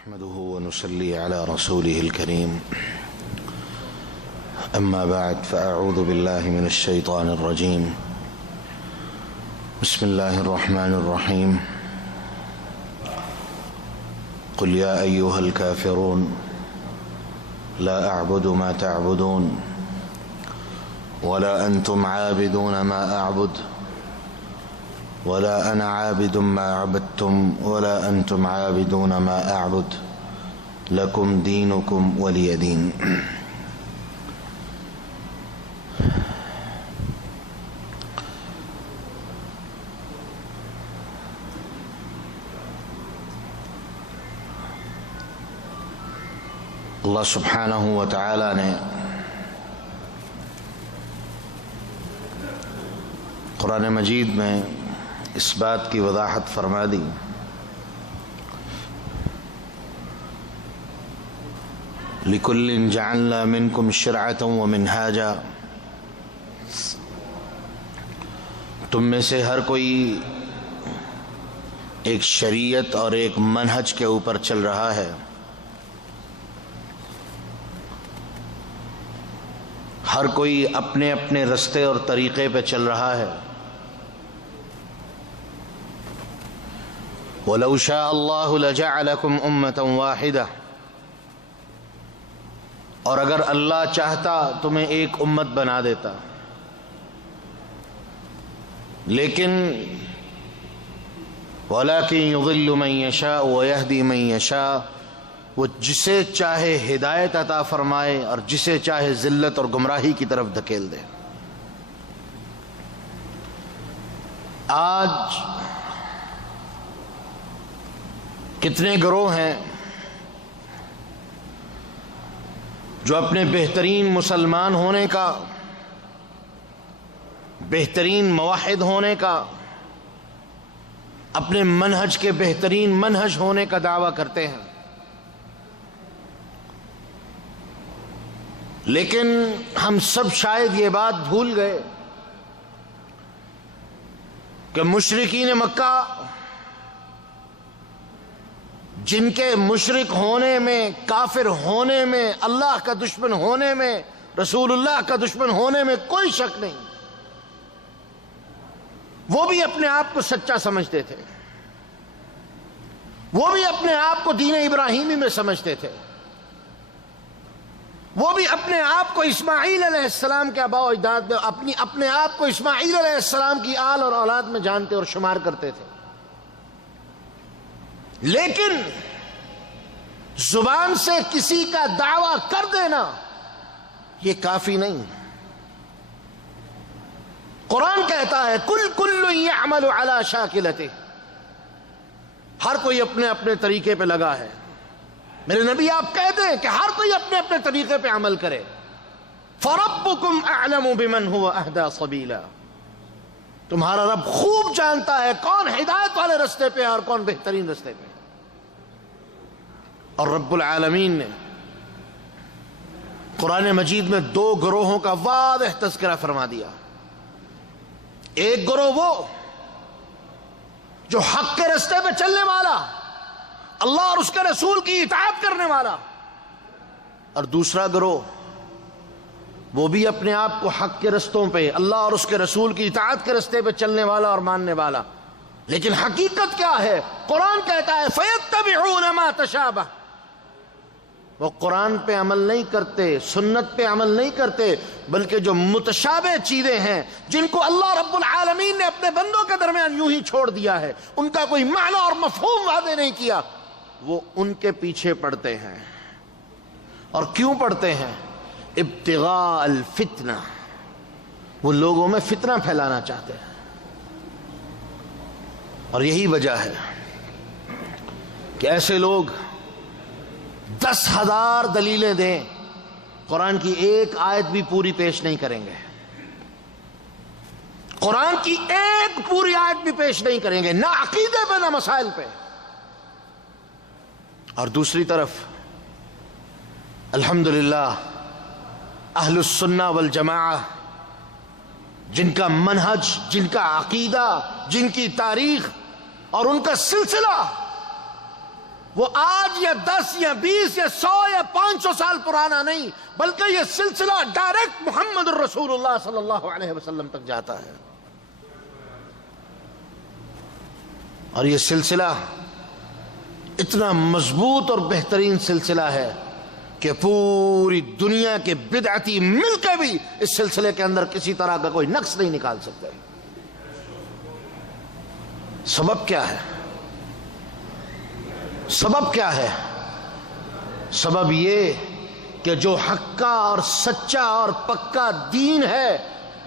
نحمده ونصلي على رسوله الكريم. أما بعد، فأعوذ بالله من الشيطان الرجيم. بسم الله الرحمن الرحيم. قل يا أيها الكافرون لا أعبد ما تعبدون ولا أنتم عابدون ما أعبد ولا أنا عابد ما عبدتم ولا أنتم عابدون ما أعبد لكم دينكم ولي دين. اللہ سبحانہ و تعالی نے قرآن مجید میں اس بات کی وضاحت فرما دی لِكُلٍّ جَعَلْنَا مِنْكُمْ شِرْعَةً وَمِنْهَاجًا، تم میں سے ہر کوئی ایک شریعت اور ایک منہج کے اوپر چل رہا ہے. ہر کوئی اپنے اپنے رستے اور طریقے پہ چل رہا ہے. وَلَوْ شَاءَ اللَّهُ لَجَعَلَكُمْ أُمَّةً وَاحِدَةً، اور اگر اللہ چاہتا تمہیں ایک امت بنا دیتا، لیکن وَلَكِنْ يُضِلُّ مَنْ يَشَاءُ وَيَهْدِي مَنْ يَشَاءُ، وہ جسے چاہے ہدایت عطا فرمائے اور جسے چاہے ذلت اور گمراہی کی طرف دھکیل دے. آج کتنے گروہ ہیں جو اپنے بہترین مسلمان ہونے کا، بہترین موحد ہونے کا، اپنے منہج کے بہترین منہج ہونے کا دعویٰ کرتے ہیں، لیکن ہم سب شاید یہ بات بھول گئے کہ مشرکین مکہ، جن کے مشرک ہونے میں، کافر ہونے میں، اللہ کا دشمن ہونے میں، رسول اللہ کا دشمن ہونے میں کوئی شک نہیں، وہ بھی اپنے آپ کو سچا سمجھتے تھے، وہ بھی اپنے آپ کو دین ابراہیمی میں سمجھتے تھے، وہ بھی اپنے آپ کو اسماعیل علیہ السلام کے آباء و اجداد میں، اپنے آپ کو اسماعیل علیہ السلام کی آل اور اولاد میں جانتے اور شمار کرتے تھے. لیکن زبان سے کسی کا دعویٰ کر دینا یہ کافی نہیں. قرآن کہتا ہے کل یعمل علی شاکلتہ، ہر کوئی اپنے اپنے طریقے پہ لگا ہے. میرے نبی آپ کہتے ہیں کہ ہر کوئی اپنے اپنے طریقے پہ عمل کرے. فَرَبُّكُمْ أَعْلَمُ بِمَنْ هُوَ أَهْدَى سَبِيلًا، تمہارا رب خوب جانتا ہے کون ہدایت والے رستے پہ ہے اور کون بہترین رستے پہ. اور رب العالمین نے قرآن مجید میں دو گروہوں کا واضح تذکرہ فرما دیا. ایک گروہ وہ جو حق کے رستے پہ چلنے والا، اللہ اور اس کے رسول کی اطاعت کرنے والا، اور دوسرا گروہ وہ بھی اپنے آپ کو حق کے رستوں پہ، اللہ اور اس کے رسول کی اطاعت کے رستے پہ چلنے والا اور ماننے والا. لیکن حقیقت کیا ہے؟ قرآن کہتا ہے فَيَتَّبِعُونَ مَا تَشَابَهَ، وہ قرآن پہ عمل نہیں کرتے، سنت پہ عمل نہیں کرتے، بلکہ جو متشابہ چیزیں ہیں جن کو اللہ رب العالمین نے اپنے بندوں کے درمیان یوں ہی چھوڑ دیا ہے، ان کا کوئی معنی اور مفہوم واضح نہیں کیا، وہ ان کے پیچھے پڑتے ہیں. اور کیوں پڑتے ہیں؟ ابتغاء الفتنہ، وہ لوگوں میں فتنہ پھیلانا چاہتے ہیں. اور یہی وجہ ہے کہ ایسے لوگ 10,000 دلیلیں دیں، قرآن کی ایک آیت بھی پوری پیش نہیں کریں گے، قرآن کی ایک پوری آیت بھی پیش نہیں کریں گے، نہ عقیدے پہ نہ مسائل پہ. اور دوسری طرف الحمدللہ اہل السنہ والجماعہ، جن کا منہج، جن کا عقیدہ، جن کی تاریخ اور ان کا سلسلہ وہ آج یا 10 یا 20 یا 100 یا 500 سال پرانا نہیں، بلکہ یہ سلسلہ ڈائریکٹ محمد الرسول اللہ صلی اللہ علیہ وسلم تک جاتا ہے. اور یہ سلسلہ اتنا مضبوط اور بہترین سلسلہ ہے کہ پوری دنیا کے بدعتی مل کے بھی اس سلسلے کے اندر کسی طرح کا کوئی نقص نہیں نکال سکتے. سبب کیا ہے؟ سبب کیا ہے؟ سبب یہ کہ جو حقہ اور سچا اور پکا دین ہے،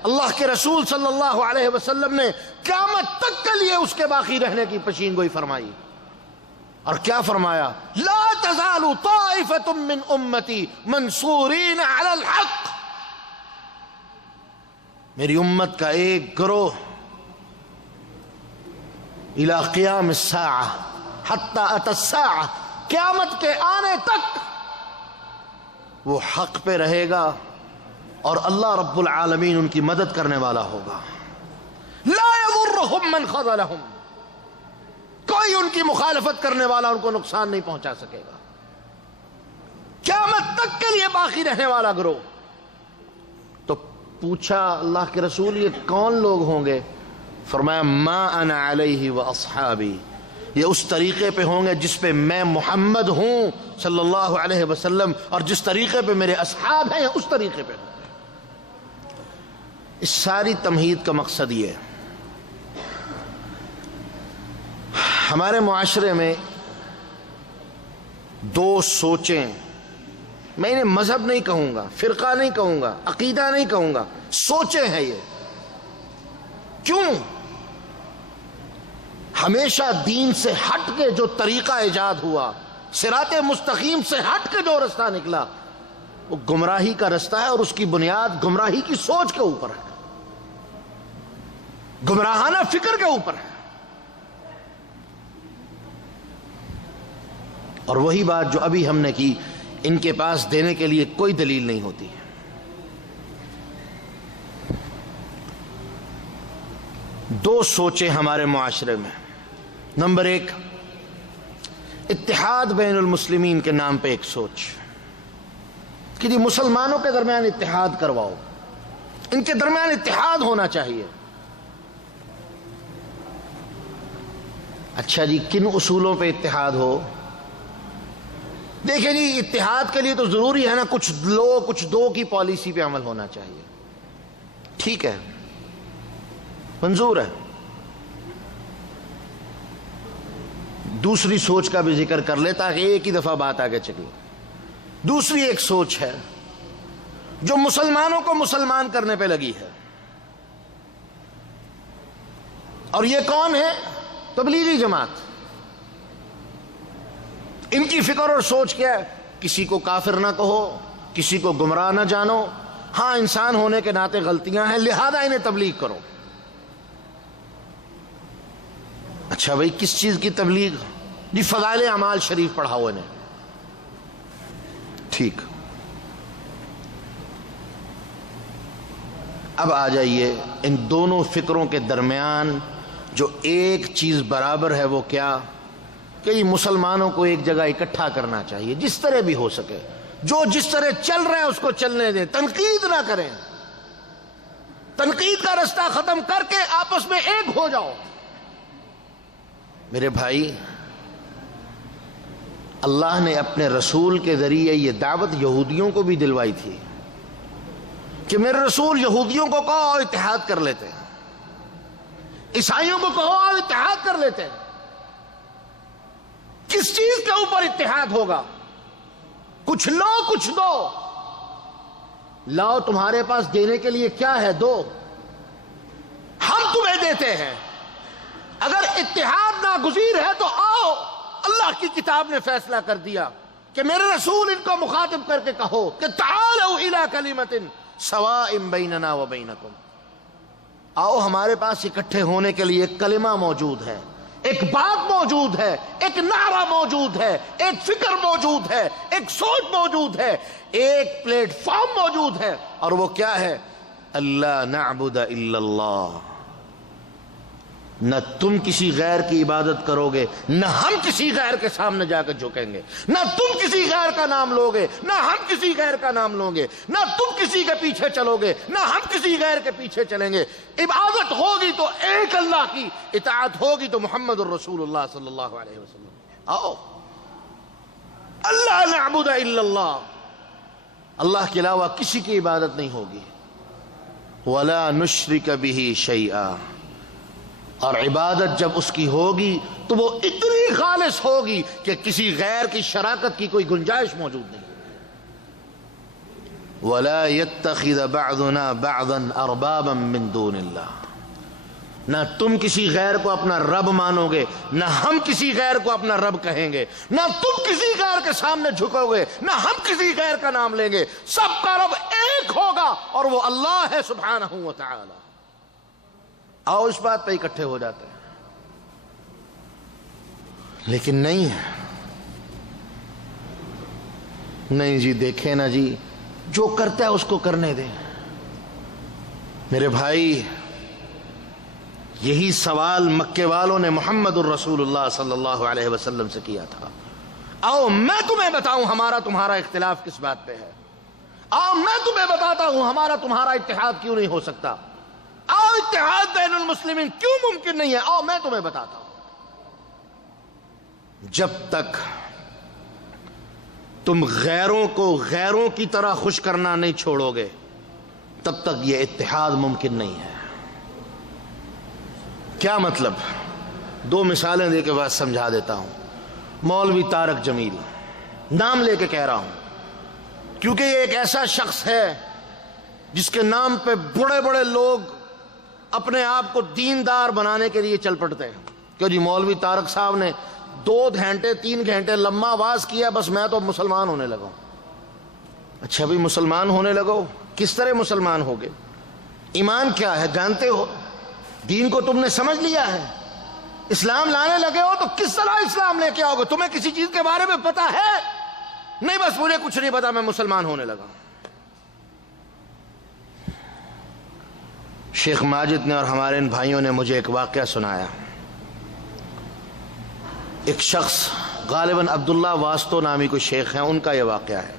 اللہ کے رسول صلی اللہ علیہ وسلم نے قیامت تک کے لیے اس کے باقی رہنے کی پیشین گوئی فرمائی. اور کیا فرمایا؟ لا تزال طائفۃ من امتی منصورین علی الحق. میری امت کا ایک گروہ الی قیام الساعہ حتی اتی الساعہ، قیامت کے آنے تک وہ حق پہ رہے گا اور اللہ رب العالمین ان کی مدد کرنے والا ہوگا. لا یضرہم من خذلہم، کوئی ان کی مخالفت کرنے والا ان کو نقصان نہیں پہنچا سکے گا. قیامت تک کے لیے باقی رہنے والا گروہ. تو پوچھا اللہ کے رسول یہ کون لوگ ہوں گے؟ فرمایا ما انا علیہ و اصحابی، یہ اس طریقے پہ ہوں گے جس پہ میں محمد ہوں صلی اللہ علیہ وسلم، اور جس طریقے پہ میرے اصحاب ہیں اس طریقے پہ ہوں گے. اس ساری تمہید کا مقصد یہ ہے، ہمارے معاشرے میں دو سوچیں، میں انہیں مذہب نہیں کہوں گا، فرقہ نہیں کہوں گا، عقیدہ نہیں کہوں گا، سوچیں ہیں یہ. کیوں؟ ہمیشہ دین سے ہٹ کے جو طریقہ ایجاد ہوا، صراط مستقیم سے ہٹ کے جو رستہ نکلا، وہ گمراہی کا رستہ ہے، اور اس کی بنیاد گمراہی کی سوچ کے اوپر ہے، گمراہانہ فکر کے اوپر ہے. اور وہی بات جو ابھی ہم نے کی، ان کے پاس دینے کے لیے کوئی دلیل نہیں ہوتی. دو سوچیں ہمارے معاشرے میں. نمبر 1، اتحاد بین المسلمین کے نام پہ ایک سوچ کہ جی مسلمانوں کے درمیان اتحاد کرواؤ، ان کے درمیان اتحاد ہونا چاہیے. اچھا جی کن اصولوں پہ اتحاد ہو؟ دیکھیں جی اتحاد کے لیے تو ضروری ہے نا کچھ لوگ کچھ دو کی پالیسی پہ عمل ہونا چاہیے. ٹھیک ہے، منظور ہے. دوسری سوچ کا بھی ذکر کر لے تاکہ ایک ہی دفعہ بات آگے چلی. دوسری ایک سوچ ہے جو مسلمانوں کو مسلمان کرنے پہ لگی ہے، اور یہ کون ہے؟ تبلیغی جماعت. ان کی فکر اور سوچ کیا ہے؟ کسی کو کافر نہ کہو، کسی کو گمراہ نہ جانو، ہاں انسان ہونے کے ناطے غلطیاں ہیں لہذا انہیں تبلیغ کرو. اچھا بھائی کس چیز کی تبلیغ؟ جی فضائل اعمال شریف پڑھاؤ انہیں. ٹھیک، اب آ جائیے ان دونوں فکروں کے درمیان جو ایک چیز برابر ہے وہ کیا؟ کہ یہ مسلمانوں کو ایک جگہ اکٹھا کرنا چاہیے جس طرح بھی ہو سکے. جو جس طرح چل رہے ہیں اس کو چلنے دیں، تنقید نہ کریں. تنقید کا رستہ ختم کر کے آپس میں ایک ہو جاؤ. میرے بھائی، اللہ نے اپنے رسول کے ذریعے یہ دعوت یہودیوں کو بھی دلوائی تھی کہ میرے رسول یہودیوں کو کہو اتحاد کر لیتے ہیں، عیسائیوں کو کہو اتحاد کر لیتے ہیں. کس چیز کے اوپر اتحاد ہوگا؟ کچھ لو کچھ دو. لاؤ تمہارے پاس دینے کے لیے کیا ہے؟ دو، ہم تمہیں دیتے ہیں. اگر اتحاد ناگزیر ہے تو آؤ. اللہ کی کتاب نے فیصلہ کر دیا کہ میرے رسول ان کو مخاطب کر کے کہو کہ تعالوا الی کلمۃ سواء بیننا و بینکم، آؤ ہمارے پاس اکٹھے ہونے کے لیے ایک کلمہ موجود ہے، ایک بات موجود ہے، ایک نعرہ موجود ہے، ایک فکر موجود ہے، ایک سوچ موجود ہے، ایک پلیٹ فارم موجود ہے. اور وہ کیا ہے؟ اللہ نعبد الا اللہ، نہ تم کسی غیر کی عبادت کرو گے، نہ ہم کسی غیر کے سامنے جا کے جھکیں گے، نہ تم کسی غیر کا نام لوگے، نہ ہم کسی غیر کا نام لوں گے، نہ تم کسی کے پیچھے چلو گے، نہ ہم کسی غیر کے پیچھے چلیں گے۔ عبادت ہوگی تو ایک اللہ کی، اطاعت ہوگی تو محمد الرسول اللہ صلی اللہ علیہ وسلم۔ آؤ، اللہ نعبد الا اللہ، اللہ کے علاوہ کسی کی عبادت نہیں ہوگی۔ وَلَا نُشْرِكَ بِهِ شَيْئًا، اور عبادت جب اس کی ہوگی تو وہ اتنی خالص ہوگی کہ کسی غیر کی شراکت کی کوئی گنجائش موجود نہیں۔ وَلَا يَتَّخِذَ بَعْضُنَا بَعْضًا أَرْبَابًا مِّن دُونِ اللَّهِ، نہ تم کسی غیر کو اپنا رب مانو گے، نہ ہم کسی غیر کو اپنا رب کہیں گے، نہ تم کسی غیر کے سامنے جھکو گے، نہ ہم کسی غیر کا نام لیں گے۔ سب کا رب ایک ہوگا اور وہ اللہ ہے سبحانہ و تعالی۔ آؤ اس بات پہ اکٹھے ہو جاتے ہیں، لیکن نہیں ہے، نہیں جی، دیکھیں نا جی، جو کرتا ہے اس کو کرنے دیں۔ میرے بھائی، یہی سوال مکے والوں نے محمد الرسول اللہ صلی اللہ علیہ وسلم سے کیا تھا۔ آؤ میں تمہیں بتاؤں ہمارا تمہارا اختلاف کس بات پہ ہے، آؤ میں تمہیں بتاتا ہوں ہمارا تمہارا اتحاد کیوں نہیں ہو سکتا، آؤ اتحاد بین المسلمین کیوں ممکن نہیں ہے، آؤ میں تمہیں بتاتا ہوں۔ جب تک تم غیروں کو غیروں کی طرح خوش کرنا نہیں چھوڑو گے، تب تک یہ اتحاد ممکن نہیں ہے۔ کیا مطلب؟ دو مثالیں دے کے بعد سمجھا دیتا ہوں۔ مولوی طارق جمیل، نام لے کے کہہ رہا ہوں کیونکہ یہ ایک ایسا شخص ہے جس کے نام پہ بڑے بڑے لوگ اپنے آپ کو دیندار بنانے کے لیے چل پڑتے ہیں کہ جی مولوی طارق صاحب نے 2 گھنٹے 3 گھنٹے لمبا آواز کیا، بس میں تو مسلمان ہونے لگا ہوں۔ اچھا بھی مسلمان ہونے لگو، کس طرح مسلمان ہوگے؟ ایمان کیا ہے جانتے ہو؟ دین کو تم نے سمجھ لیا ہے؟ اسلام لانے لگے ہو تو کس طرح اسلام لے کے آؤ گے؟ تمہیں کسی چیز کے بارے میں پتا ہے؟ نہیں، بس مجھے کچھ نہیں پتا، میں مسلمان ہونے لگا۔ شیخ ماجد نے اور ہمارے ان بھائیوں نے مجھے ایک واقعہ سنایا۔ ایک شخص غالباً عبداللہ واسطو نامی کوئی شیخ ہیں، ان کا یہ واقعہ ہے،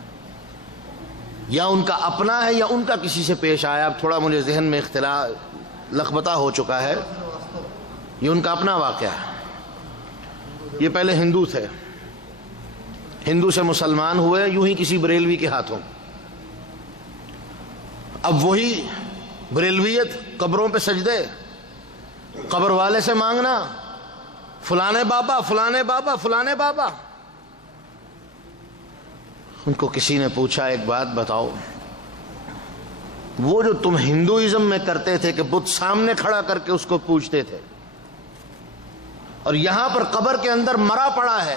یا ان کا اپنا ہے یا ان کا کسی سے پیش آیا، اب تھوڑا مجھے ذہن میں اختلاف لخبطہ ہو چکا ہے۔ یہ ان کا اپنا واقعہ ہے۔ یہ پہلے ہندو تھے، ہندو سے مسلمان ہوئے یوں ہی کسی بریلوی کے ہاتھوں۔ اب وہی بریلویت، قبروں پہ سجدے، قبر والے سے مانگنا، فلانے بابا فلانے بابا فلانے بابا۔ ان کو کسی نے پوچھا ایک بات بتاؤ، وہ جو تم ہندوازم میں کرتے تھے کہ بت سامنے کھڑا کر کے اس کو پوچھتے تھے، اور یہاں پر قبر کے اندر مرا پڑا ہے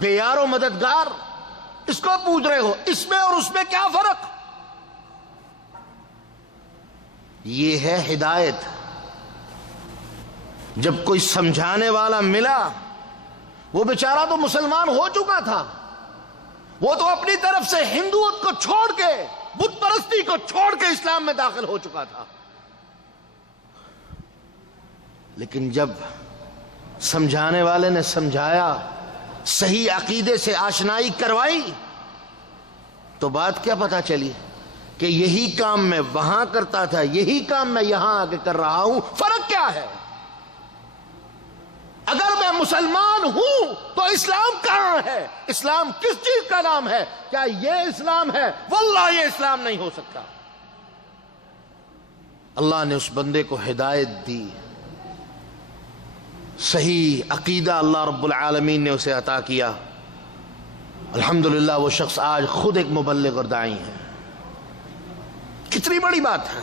بے یار و مددگار، اس کو پوچھ رہے ہو، اس میں اور اس میں کیا فرق؟ یہ ہے ہدایت۔ جب کوئی سمجھانے والا ملا، وہ بیچارہ تو مسلمان ہو چکا تھا، وہ تو اپنی طرف سے ہندوت کو چھوڑ کے، بت پرستی کو چھوڑ کے اسلام میں داخل ہو چکا تھا، لیکن جب سمجھانے والے نے سمجھایا، صحیح عقیدے سے آشنائی کروائی، تو بات کیا پتہ چلی کہ یہی کام میں وہاں کرتا تھا، یہی کام میں یہاں آ کے کر رہا ہوں، فرق کیا ہے؟ اگر میں مسلمان ہوں تو اسلام کہاں ہے؟ اسلام کس چیز کا نام ہے؟ کیا یہ اسلام ہے؟ واللہ یہ اسلام نہیں ہو سکتا۔ اللہ نے اس بندے کو ہدایت دی، صحیح عقیدہ اللہ رب العالمین نے اسے عطا کیا۔ الحمدللہ وہ شخص آج خود ایک مبلغ اور داعی ہے۔ کتنی بڑی بات ہے۔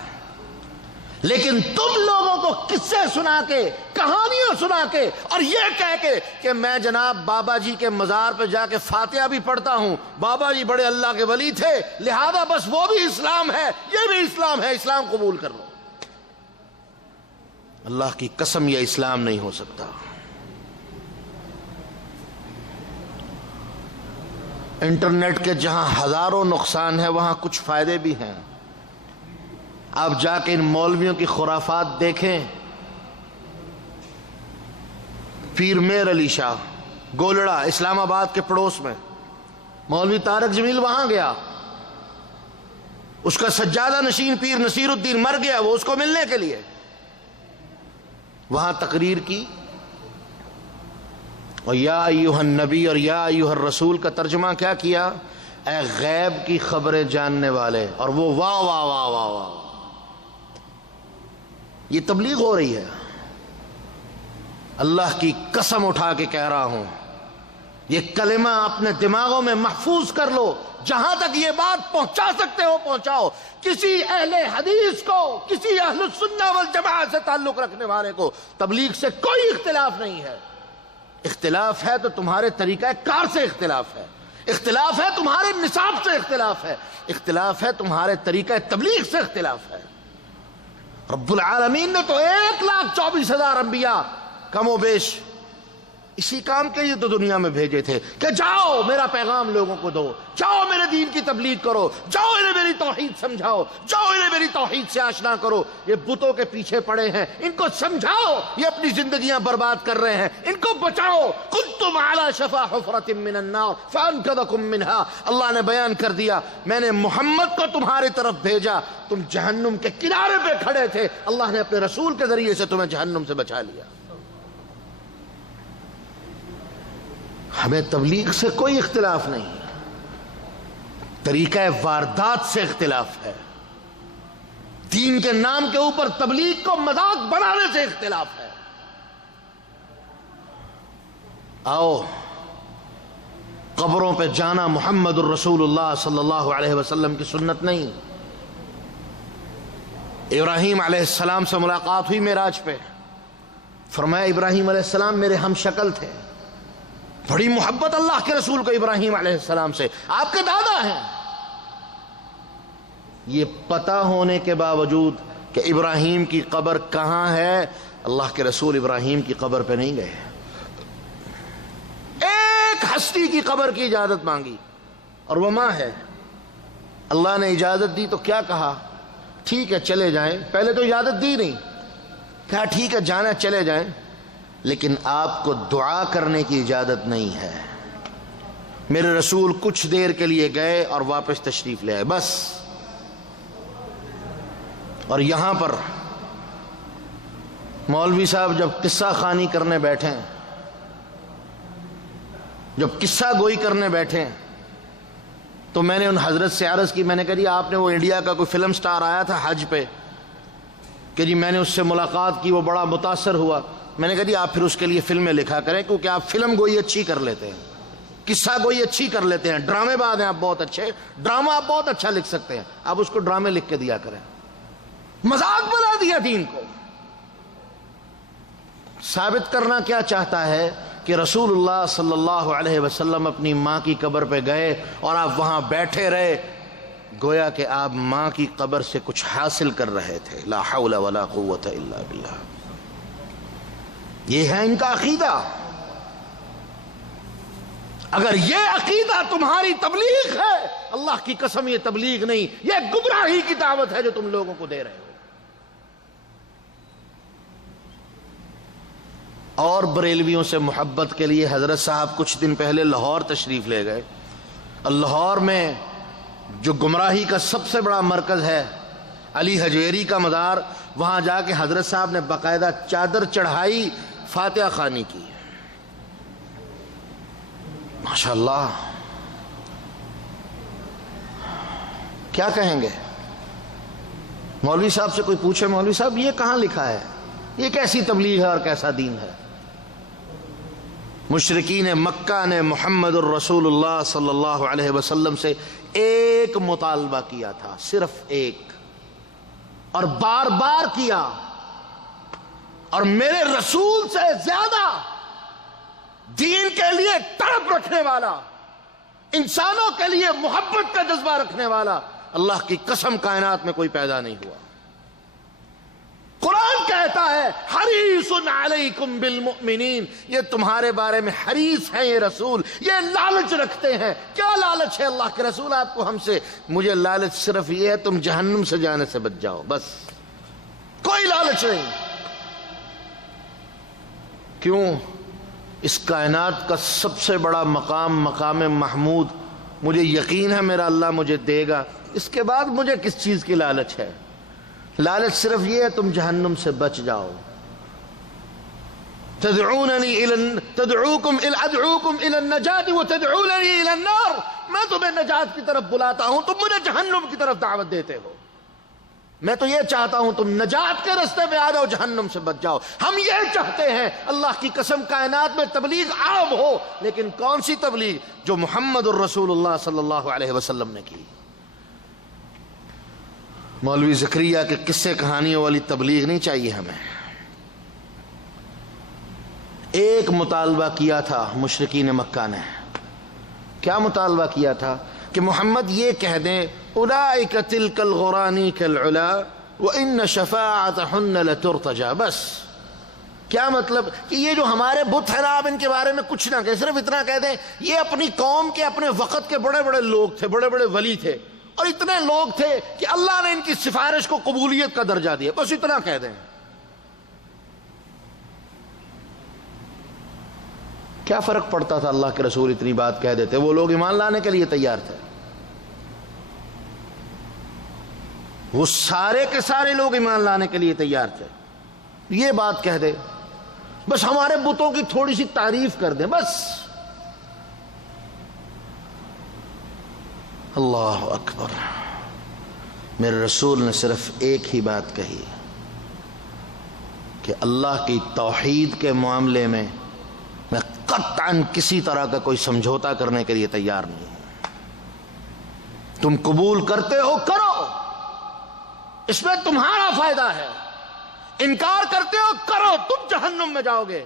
لیکن تم لوگوں کو قصے سنا کے، کہانیاں سنا کے، اور یہ کہہ کے کہ میں جناب بابا جی کے مزار پہ جا کے فاتحہ بھی پڑھتا ہوں، بابا جی بڑے اللہ کے ولی تھے، لہذا بس وہ بھی اسلام ہے، یہ بھی اسلام ہے، اسلام قبول کر لو۔ اللہ کی قسم یہ اسلام نہیں ہو سکتا۔ انٹرنیٹ کے جہاں ہزاروں نقصان ہے، وہاں کچھ فائدے بھی ہیں۔ آپ جا کے ان مولویوں کی خرافات دیکھیں، پیر میر علی شاہ گولڑا اسلام آباد کے پڑوس میں، مولوی طارق جمیل وہاں گیا، اس کا سجادہ نشین پیر نصیر الدین مر گیا، وہ اس کو ملنے کے لیے وہاں تقریر کی، اور یا ایھا النبی اور یا ایھا الرسول کا ترجمہ کیا کیا؟ اے غیب کی خبریں جاننے والے، اور وہ واہ واہ واہ واہ واہ، یہ تبلیغ ہو رہی ہے۔ اللہ کی قسم اٹھا کے کہہ رہا ہوں، یہ کلمہ اپنے دماغوں میں محفوظ کر لو، جہاں تک یہ بات پہنچا سکتے ہو پہنچاؤ۔ کسی اہل حدیث کو، کسی اہل السنہ والجماعہ سے تعلق رکھنے والے کو تبلیغ سے کوئی اختلاف نہیں ہے۔ اختلاف ہے تو تمہارے طریقہ کار سے اختلاف ہے، اختلاف ہے تمہارے نصاب سے اختلاف ہے، اختلاف ہے تمہارے طریقہ تبلیغ سے اختلاف ہے۔ رب العالمین نے تو 1,24,000 انبیاء کم و بیش اسی کام کے لیے تو دنیا میں بھیجے تھے کہ جاؤ میرا پیغام لوگوں کو دو، جاؤ میرے دین کی تبلیغ کرو، جاؤ انہیں میری توحید سمجھاؤ، جاؤ انہیں میری توحید سے آشنا کرو۔ یہ بتوں کے پیچھے پڑے ہیں، ان کو سمجھاؤ، یہ اپنی زندگیاں برباد کر رہے ہیں، ان کو بچاؤ۔ کنتم علی شفا حفرۃ من النار فانقذکم منہا، اللہ نے بیان کر دیا، میں نے محمد کو تمہاری طرف بھیجا، تم جہنم کے کنارے پہ کھڑے تھے، اللہ نے اپنے رسول کے ذریعے سے تمہیں جہنم سے بچا لیا۔ ہمیں تبلیغ سے کوئی اختلاف نہیں، طریقہ واردات سے اختلاف ہے، دین کے نام کے اوپر تبلیغ کو مذاق بنانے سے اختلاف ہے۔ آؤ قبروں پہ جانا محمد الرسول اللہ صلی اللہ علیہ وسلم کی سنت نہیں۔ ابراہیم علیہ السلام سے ملاقات ہوئی معراج پہ، فرمایا ابراہیم علیہ السلام میرے ہم شکل تھے، بڑی محبت اللہ کے رسول کو ابراہیم علیہ السلام سے، آپ کے دادا ہیں۔ یہ پتہ ہونے کے باوجود کہ ابراہیم کی قبر کہاں ہے، اللہ کے رسول ابراہیم کی قبر پہ نہیں گئے، ایک ہستی کی قبر کی اجازت مانگی اور وہ ماں ہے۔ اللہ نے اجازت دی تو کیا کہا؟ ٹھیک ہے چلے جائیں۔ پہلے تو اجازت دی نہیں، کہا ٹھیک ہے جانا چلے جائیں، لیکن آپ کو دعا کرنے کی اجازت نہیں ہے۔ میرے رسول کچھ دیر کے لیے گئے اور واپس تشریف لے آئے، بس۔ اور یہاں پر مولوی صاحب جب قصہ خوانی کرنے بیٹھے، جب قصہ گوئی کرنے بیٹھے، تو میں نے ان حضرت سے عرض کی، میں نے کہا جی آپ نے وہ انڈیا کا کوئی فلم سٹار آیا تھا حج پہ، کہ جی میں نے اس سے ملاقات کی، وہ بڑا متاثر ہوا۔ میں نے کہا جی آپ پھر اس کے لیے فلمیں لکھا کریں، کیونکہ آپ فلم گوئی اچھی کر لیتے ہیں، قصہ گوئی اچھی کر لیتے ہیں، ڈرامے باز ہیں آپ بہت اچھے، ڈرامہ آپ بہت اچھا لکھ سکتے ہیں، آپ اس کو ڈرامے لکھ کے دیا کریں۔ مذاق بنا دیا دین کو۔ ثابت کرنا کیا چاہتا ہے کہ رسول اللہ صلی اللہ علیہ وسلم اپنی ماں کی قبر پہ گئے اور آپ وہاں بیٹھے رہے، گویا کہ آپ ماں کی قبر سے کچھ حاصل کر رہے تھے۔ لا حول ولا قوت الا باللہ، یہ ہے ان کا عقیدہ۔ اگر یہ عقیدہ تمہاری تبلیغ ہے، اللہ کی قسم یہ تبلیغ نہیں، یہ گمراہی کی دعوت ہے جو تم لوگوں کو دے رہے ہو۔ اور بریلویوں سے محبت کے لیے حضرت صاحب کچھ دن پہلے لاہور تشریف لے گئے۔ لاہور میں جو گمراہی کا سب سے بڑا مرکز ہے علی حجویری کا مزار، وہاں جا کے حضرت صاحب نے باقاعدہ چادر چڑھائی، فاتحہ خوانی کی۔ ماشاءاللہ، کیا کہیں گے؟ مولوی صاحب سے کوئی پوچھے مولوی صاحب یہ کہاں لکھا ہے، یہ کیسی تبلیغ ہے اور کیسا دین ہے؟ مشرکین مکہ نے محمد الرسول اللہ صلی اللہ علیہ وسلم سے ایک مطالبہ کیا تھا، صرف ایک، اور بار بار کیا، اور میرے رسول سے زیادہ دین کے لیے تڑپ رکھنے والا، انسانوں کے لیے محبت کا جذبہ رکھنے والا اللہ کی قسم کائنات میں کوئی پیدا نہیں ہوا۔ قرآن کہتا ہے حریص علیکم بالمؤمنین، یہ تمہارے بارے میں حریص ہیں یہ رسول، یہ لالچ رکھتے ہیں۔ کیا لالچ ہے اللہ کے رسول آپ کو ہم سے؟ مجھے لالچ صرف یہ ہے تم جہنم سے جانے سے بچ جاؤ، بس، کوئی لالچ نہیں۔ کیوں؟ اس کائنات کا سب سے بڑا مقام، مقام محمود مجھے یقین ہے میرا اللہ مجھے دے گا، اس کے بعد مجھے کس چیز کی لالچ ہے؟ لالچ صرف یہ ہے تم جہنم سے بچ جاؤ۔ ادعوکم الی النجاة وتدعوننی الی النار، میں تمہیں نجات کی طرف بلاتا ہوں، تم مجھے جہنم کی طرف دعوت دیتے ہو۔ میں تو یہ چاہتا ہوں تم نجات کے راستے پہ آ جاؤ، جہنم سے بچ جاؤ۔ ہم یہ چاہتے ہیں اللہ کی قسم کائنات میں تبلیغ عام ہو، لیکن کون سی تبلیغ؟ جو محمد الرسول اللہ صلی اللہ علیہ وسلم نے کی۔ مولوی زکریا کے قصے کہانیوں والی تبلیغ نہیں چاہیے ہمیں۔ ایک مطالبہ کیا تھا مشرکین مکہ نے، کیا مطالبہ کیا تھا؟ کہ محمد یہ کہہ دیں اولئک تلک الغرانیک العلا وان شفاعتہن لترتجى، بس کیا مطلب کہ یہ جو ہمارے بت ہیں نا، آپ ان کے بارے میں کچھ نہ کہیں، صرف اتنا کہہ دیں یہ اپنی قوم کے اپنے وقت کے بڑے بڑے لوگ تھے، بڑے بڑے ولی تھے، اور اتنے لوگ تھے کہ اللہ نے ان کی سفارش کو قبولیت کا درجہ دیا، بس اتنا کہہ دیں۔ کیا فرق پڑتا تھا؟ اللہ کے رسول اتنی بات کہہ دیتے، وہ لوگ ایمان لانے کے لیے تیار تھے۔ وہ سارے کے سارے لوگ ایمان لانے کے لیے تیار تھے۔ یہ بات کہہ دے، بس ہمارے بتوں کی تھوڑی سی تعریف کر دیں، بس۔ اللہ اکبر، میرے رسول نے صرف ایک ہی بات کہی کہ اللہ کی توحید کے معاملے میں میں قطعاً کسی طرح کا کوئی سمجھوتا کرنے کے لیے تیار نہیں ہوں۔ تم قبول کرتے ہو کرو، اس میں تمہارا فائدہ ہے، انکار کرتے ہو کرو، تم جہنم میں جاؤ گے،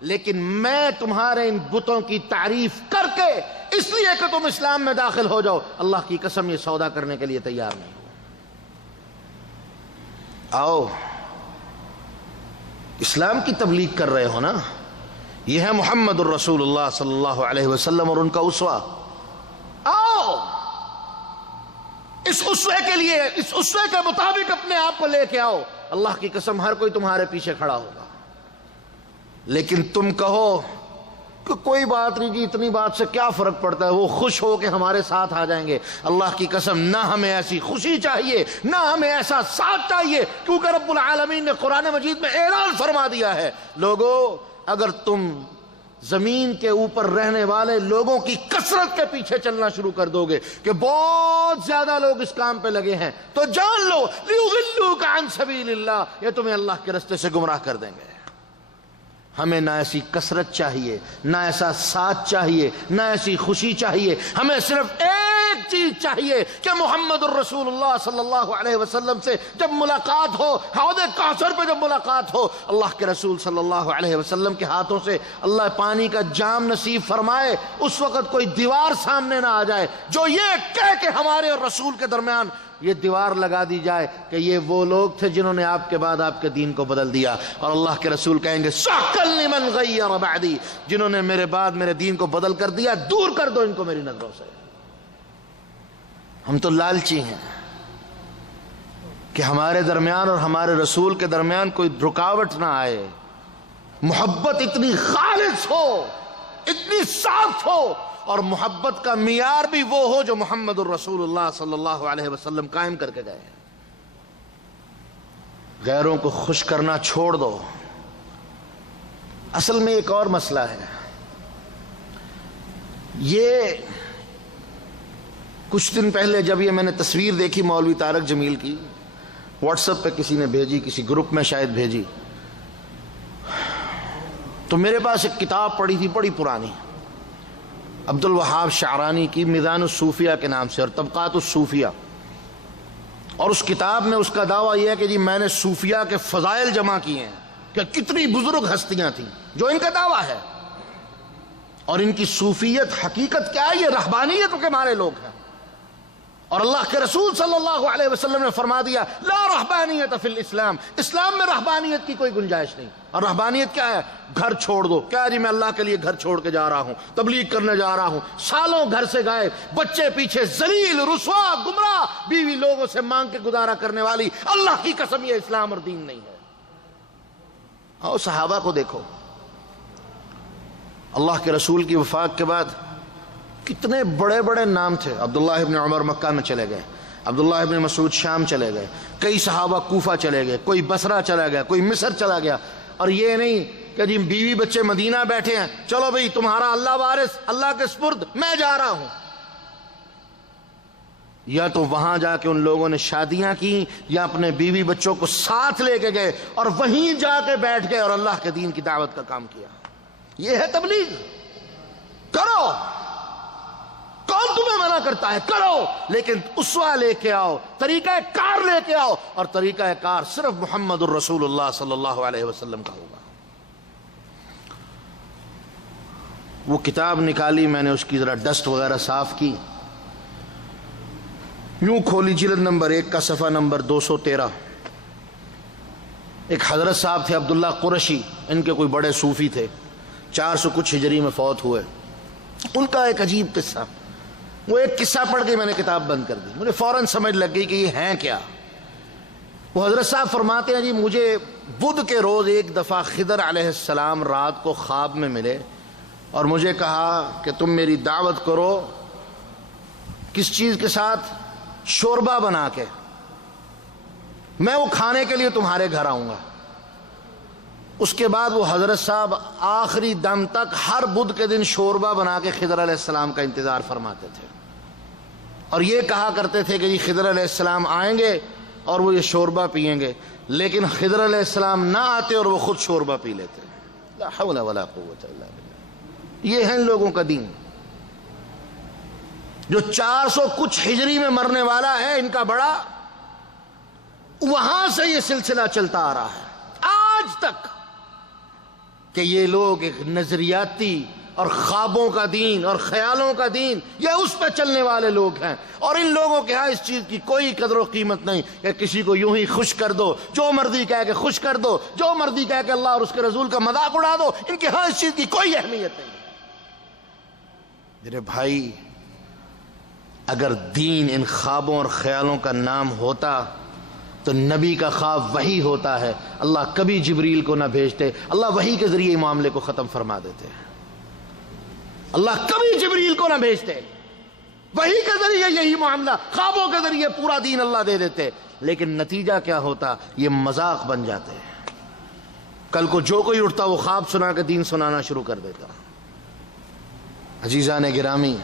لیکن میں تمہارے ان بتوں کی تعریف کر کے اس لیے کہ تم اسلام میں داخل ہو جاؤ، اللہ کی قسم یہ سودا کرنے کے لیے تیار نہیں ہوں۔ آؤ، اسلام کی تبلیغ کر رہے ہو نا، یہ ہے محمد الرسول اللہ صلی اللہ علیہ وسلم اور ان کا اسوہ۔ آؤ، اس اسوے کے لیے، اس اسوے کے مطابق اپنے آپ کو لے کے آؤ، اللہ کی قسم ہر کوئی تمہارے پیچھے کھڑا ہوگا۔ لیکن تم کہو کہ کوئی بات نہیں جی، اتنی بات سے کیا فرق پڑتا ہے، وہ خوش ہو کے ہمارے ساتھ آ جائیں گے۔ اللہ کی قسم نہ ہمیں ایسی خوشی چاہیے، نہ ہمیں ایسا ساتھ چاہیے، کیونکہ رب العالمین نے قرآن مجید میں اعلان فرما دیا ہے، لوگو اگر تم زمین کے اوپر رہنے والے لوگوں کی کثرت کے پیچھے چلنا شروع کر دو گے کہ بہت زیادہ لوگ اس کام پہ لگے ہیں، تو جان لو لیضلوک عن سبیل اللہ، یہ تمہیں اللہ کے راستے سے گمراہ کر دیں گے۔ ہمیں نہ ایسی کثرت چاہیے، نہ ایسا ساتھ چاہیے، نہ ایسی خوشی چاہیے، ہمیں صرف ایک چیز چاہیے کہ محمد الرسول اللہ صلی اللہ علیہ وسلم سے جب ملاقات ہو، حوض کوثر پہ جب ملاقات ہو، اللہ کے رسول صلی اللہ علیہ وسلم کے ہاتھوں سے اللہ پانی کا جام نصیب فرمائے، اس وقت کوئی دیوار سامنے نہ آ جائے جو یہ کہہ کہ ہمارے اور رسول کے درمیان یہ دیوار لگا دی جائے کہ یہ وہ لوگ تھے جنہوں نے آپ کے بعد آپ کے دین کو بدل دیا، اور اللہ کے رسول کہیں گے سحقا لمن غیر بعدی، جنہوں نے میرے بعد میرے دین کو بدل کر دیا، دور کر دو ان کو میری نظروں سے۔ ہم تو لالچی ہیں کہ ہمارے درمیان اور ہمارے رسول کے درمیان کوئی رکاوٹ نہ آئے، محبت اتنی خالص ہو، اتنی صاف ہو، اور محبت کا معیار بھی وہ ہو جو محمد الرسول اللہ صلی اللہ علیہ وسلم قائم کر کے گئے۔ غیروں کو خوش کرنا چھوڑ دو۔ اصل میں ایک اور مسئلہ ہے، یہ کچھ دن پہلے جب یہ میں نے تصویر دیکھی مولوی طارق جمیل کی، واٹس ایپ پہ کسی نے بھیجی، کسی گروپ میں شاید بھیجی، تو میرے پاس ایک کتاب پڑی تھی بڑی پرانی، عبد الوہاب شعرانی کی، میزان الصوفیہ کے نام سے، اور طبقات الصوفیہ، اور اس کتاب میں اس کا دعویٰ یہ ہے کہ جی میں نے صوفیہ کے فضائل جمع کیے ہیں، کہ کتنی بزرگ ہستیاں تھیں، جو ان کا دعویٰ ہے، اور ان کی صوفیت حقیقت کیا ہے، یہ رہبانیت کے مارے لوگ ہیں، اور اللہ کے رسول صلی اللہ علیہ وسلم نے فرما دیا لا رہبانیت فی الاسلام، اسلام میں رہبانیت کی کوئی گنجائش نہیں۔ اور رہبانیت کیا ہے؟ گھر چھوڑ دو، کیا جی میں اللہ کے لیے گھر چھوڑ کے جا رہا ہوں، تبلیغ کرنے جا رہا ہوں، سالوں گھر سے گئے، بچے پیچھے، ذلیل رسوا گمراہ، بیوی لوگوں سے مانگ کے گزارا کرنے والی، اللہ کی قسم یہ اسلام اور دین نہیں ہے۔ اور صحابہ کو دیکھو، اللہ کے رسول کی وفات کے بعد کتنے بڑے بڑے نام تھے. عبداللہ ابن عمر مکہ میں چلے گئے, عبداللہ ابن مسعود شام چلے گئے, کئی صحابہ کوفہ چلے گئے, کوئی بصرہ چلا گیا, کوئی مصر چلا گیا. اور یہ نہیں کہ جی بیوی بچے مدینہ بیٹھے ہیں, چلو بھئی تمہارا اللہ وارث, اللہ کے سپرد, میں جا رہا ہوں. یا تو وہاں جا کے ان لوگوں نے شادیاں کی, یا اپنے بیوی بچوں کو ساتھ لے کے گئے اور وہیں جا کے بیٹھ گئے اور اللہ کے دین کی دعوت کا کام کیا. یہ ہے تبلیغ. کرو, کون تمہیں منع کرتا ہے؟ کرو, لیکن اسوہ لے کے آؤ, طریقہ کار لے کے آؤ, اور طریقہ کار صرف محمد الرسول اللہ صلی اللہ علیہ وسلم کا ہوگا. وہ کتاب نکالی میں نے, اس کی ذرا ڈسٹ وغیرہ صاف کی, یوں کھولی, جلد نمبر 1 کا صفحہ نمبر 213. ایک حضرت صاحب تھے عبداللہ قرشی, ان کے کوئی بڑے صوفی تھے, 400 کچھ ہجری میں فوت ہوئے. ان کا ایک عجیب قصہ, وہ ایک قصہ پڑھ کے میں نے کتاب بند کر دی. مجھے فوراً سمجھ لگ گئی کہ یہ ہیں کیا. وہ حضرت صاحب فرماتے ہیں جی مجھے بدھ کے روز ایک دفعہ خضر علیہ السلام رات کو خواب میں ملے اور مجھے کہا کہ تم میری دعوت کرو. کس چیز کے ساتھ؟ شوربہ بنا کے, میں وہ کھانے کے لیے تمہارے گھر آؤں گا. اس کے بعد وہ حضرت صاحب آخری دم تک ہر بدھ کے دن شوربہ بنا کے خضر علیہ السلام کا انتظار فرماتے تھے, اور یہ کہا کرتے تھے کہ جی خضر علیہ السلام آئیں گے اور وہ یہ شوربہ پئیں گے, لیکن خضر علیہ السلام نہ آتے اور وہ خود شوربہ پی لیتے. لا حول ولا قوت الا باللہ. یہ ہے ان لوگوں کا دین جو 400 کچھ ہجری میں مرنے والا ہے, ان کا بڑا, وہاں سے یہ سلسلہ چلتا آ رہا ہے آج تک کہ یہ لوگ ایک نظریاتی اور خوابوں کا دین اور خیالوں کا دین, یہ اس پہ چلنے والے لوگ ہیں. اور ان لوگوں کے ہاں اس چیز کی کوئی قدر و قیمت نہیں کہ کسی کو یوں ہی خوش کر دو, جو مرضی کہہ کے خوش کر دو, جو مرضی کہہ کے اللہ اور اس کے رسول کا مذاق اڑا دو. ان کے ہاں اس چیز کی کوئی اہمیت نہیں. میرے بھائی, اگر دین ان خوابوں اور خیالوں کا نام ہوتا تو نبی کا خواب وحی ہوتا ہے. اللہ کبھی جبریل کو نہ بھیجتے, اللہ وحی کے ذریعے معاملے کو ختم فرما دیتے. اللہ کبھی جبریل کو نہ بھیجتے, وحی کے ذریعے یہی معاملہ, خوابوں کے ذریعے پورا دین اللہ دے دیتے. لیکن نتیجہ کیا ہوتا؟ یہ مذاق بن جاتے. کل کو جو کوئی اٹھتا وہ خواب سنا کے دین سنانا شروع کر دیتا. عزیزان گرامی,